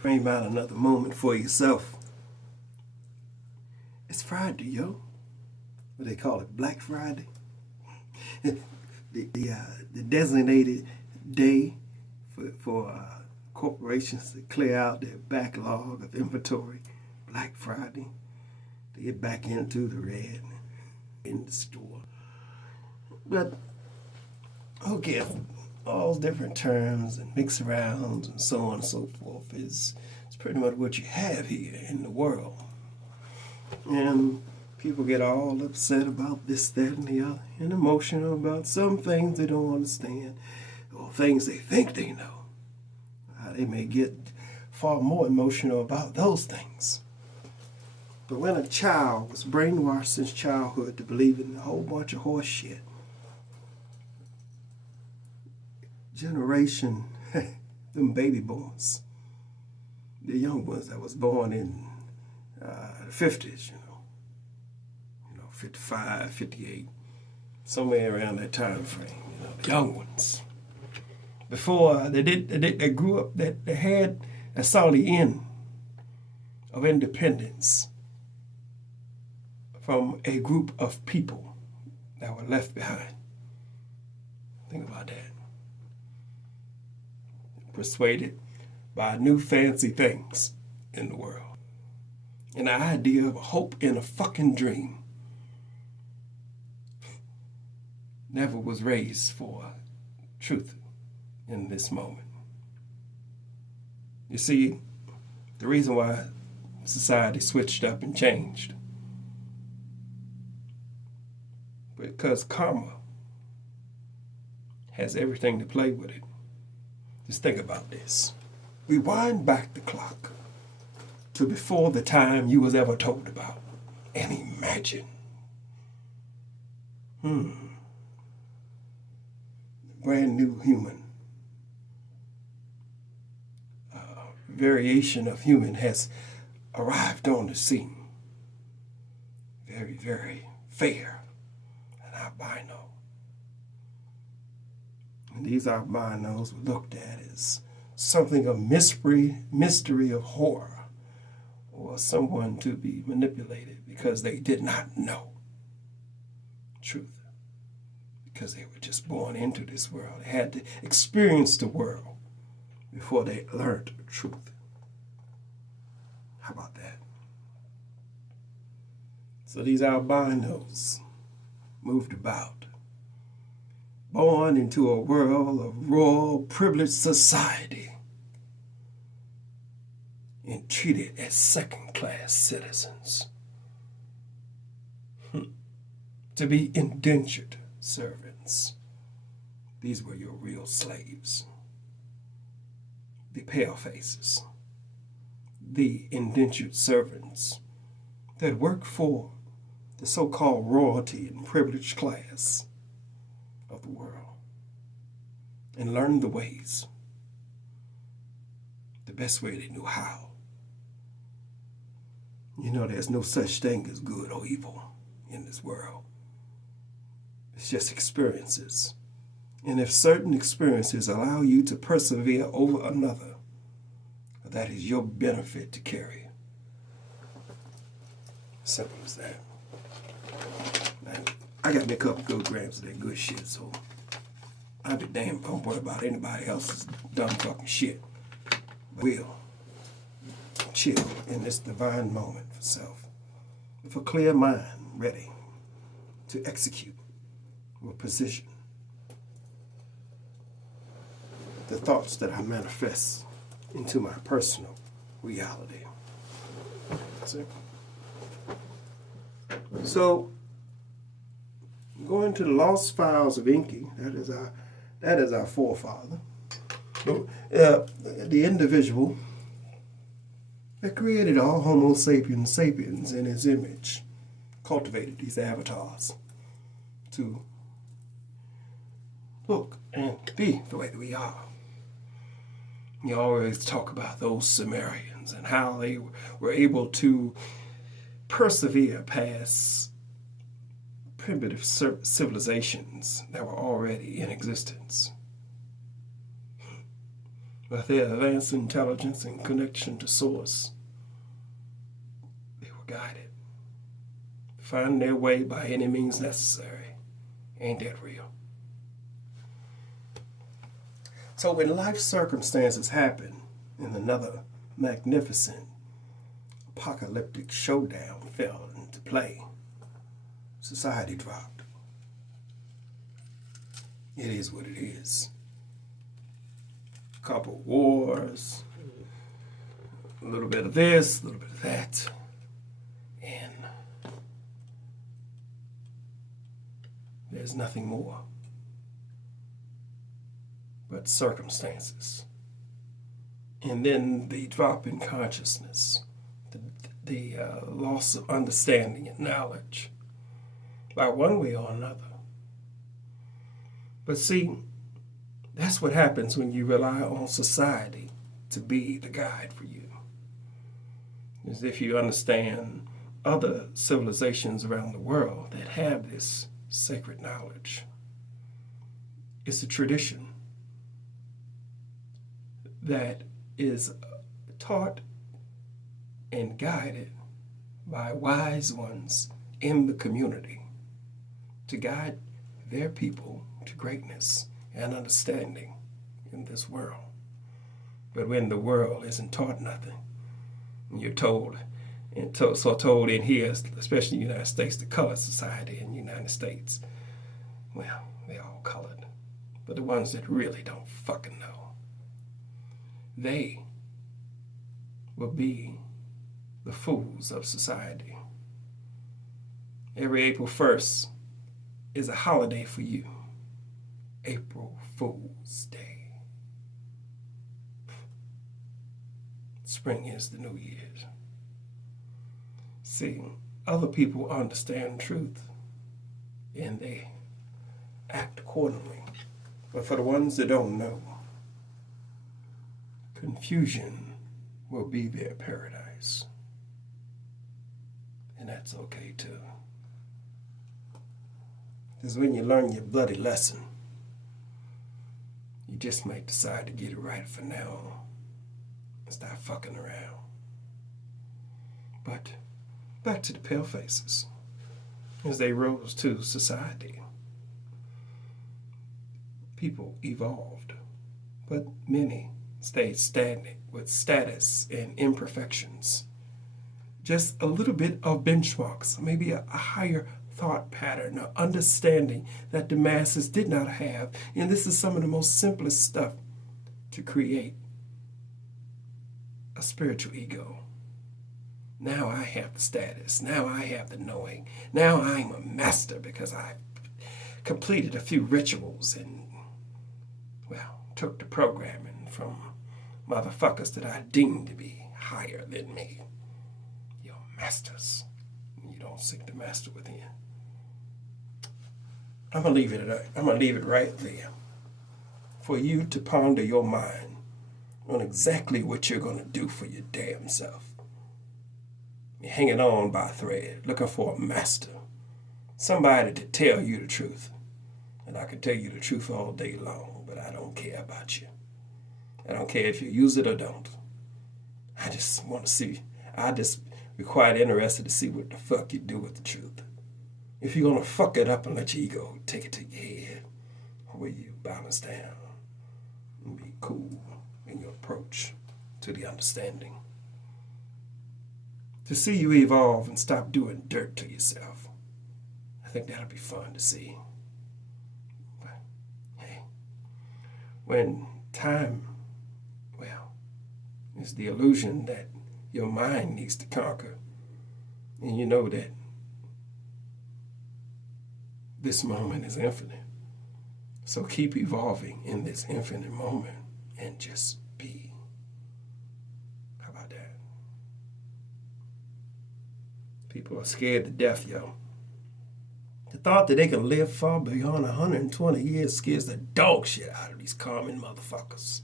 Frame out another moment for yourself. It's Friday, yo. What they call it, Black Friday? the designated day for corporations to clear out their backlog of inventory. Black Friday. To get back into the red in the store. But, okay, all different terms and mix arounds and so on and so forth is pretty much what you have here in the world. And people get all upset about this, that, and the other, and emotional about some things they don't understand, or things they think they know. They may get far more emotional about those things. But when a child was brainwashed since childhood to believe in a whole bunch of horse shit, generation, them baby boomers, the young ones that was born in the 50s, 55, 58, somewhere around that time frame, the young ones. Before they grew up, they saw the end of independence from a group of people that were left behind. Think about that. Persuaded by new fancy things in the world. And the idea of a hope in a fucking dream never was raised for truth in this moment. You see, the reason why society switched up and changed, because karma has everything to play with it. Just think about this. Rewind back the clock to before the time you was ever told about, and imagine. Brand new human. Variation of human has arrived on the scene. Very, very fair and albino. And these albinos were looked at as something of mystery of horror, or someone to be manipulated because they did not know truth. Because they were just born into this world. They had to experience the world before they learned truth. How about that? So these albinos moved about, born into a world of royal privileged society and treated as second-class citizens. To be indentured servants. These were your real slaves. The palefaces. The indentured servants that worked for the so-called royalty and privileged class of the world and learned the ways, the best way they knew how. There's no such thing as good or evil in this world. It's just experiences. And if certain experiences allow you to persevere over another, that is your benefit to carry. Simple as that. Now, I got me a couple good grams of that good shit, so I'll be damned if I don't worry about anybody else's dumb fucking shit. But we'll chill in this divine moment for self, with a clear mind ready to execute with precision the thoughts that I manifest into my personal reality. See? So, going to the lost files of Enki, that is our forefather. The individual that created all Homo sapiens in his image, cultivated these avatars to look and be the way that we are. You always talk about those Sumerians and how they were able to persevere past primitive civilizations that were already in existence. with their advanced intelligence and connection to source, they were guided to find their way by any means necessary. Ain't that real? So when life circumstances happen and another magnificent apocalyptic showdown fell into play, society dropped. It is what it is. A couple wars, a little bit of this, a little bit of that, and there's nothing more but circumstances. And then the drop in consciousness, the loss of understanding and knowledge by one way or another. But see, that's what happens when you rely on society to be the guide for you. As if you understand other civilizations around the world that have this sacred knowledge. It's a tradition that is taught and guided by wise ones in the community to guide their people to greatness and understanding in this world. But when the world isn't taught nothing, and you're told, and told in here, especially in the United States, the colored society in the United States, well, they're all colored. But the ones that really don't fucking know, they will be the fools of society. Every April 1st is a holiday for you. April Fool's Day. Spring is the New Year's. See, other people understand truth and they act accordingly. But for the ones that don't know, confusion will be their paradise. And that's okay too. Because when you learn your bloody lesson, you just might decide to get it right for now and stop fucking around. But back to the pale faces. As they rose to society, people evolved, but many stayed stagnant with status and imperfections. Just a little bit of benchmarks, maybe a higher thought pattern or understanding that the masses did not have. And this is some of the most simplest stuff to create a spiritual ego. Now I have the status. Now I have the knowing. Now I'm a master because I completed a few rituals and, well, took the programming from motherfuckers that I deemed to be higher than me. You're masters. You don't seek the master within. I'm gonna leave it right there for you to ponder your mind on exactly what you're gonna do for your damn self. You're hanging on by a thread, looking for a master, somebody to tell you the truth. And I can tell you the truth all day long, but I don't care about you. I don't care if you use it or don't. I just want to see. I just be quite interested to see what the fuck you do with the truth. If you're going to fuck it up and let your ego take it to your head, where you balance down and be cool in your approach to the understanding. To see you evolve and stop doing dirt to yourself. I think that'll be fun to see. But, hey, when time, well, is the illusion that your mind needs to conquer, and you know that this moment is infinite. So keep evolving in this infinite moment and just be. How about that? People are scared to death, yo. The thought that they can live far beyond 120 years scares the dog shit out of these common motherfuckers.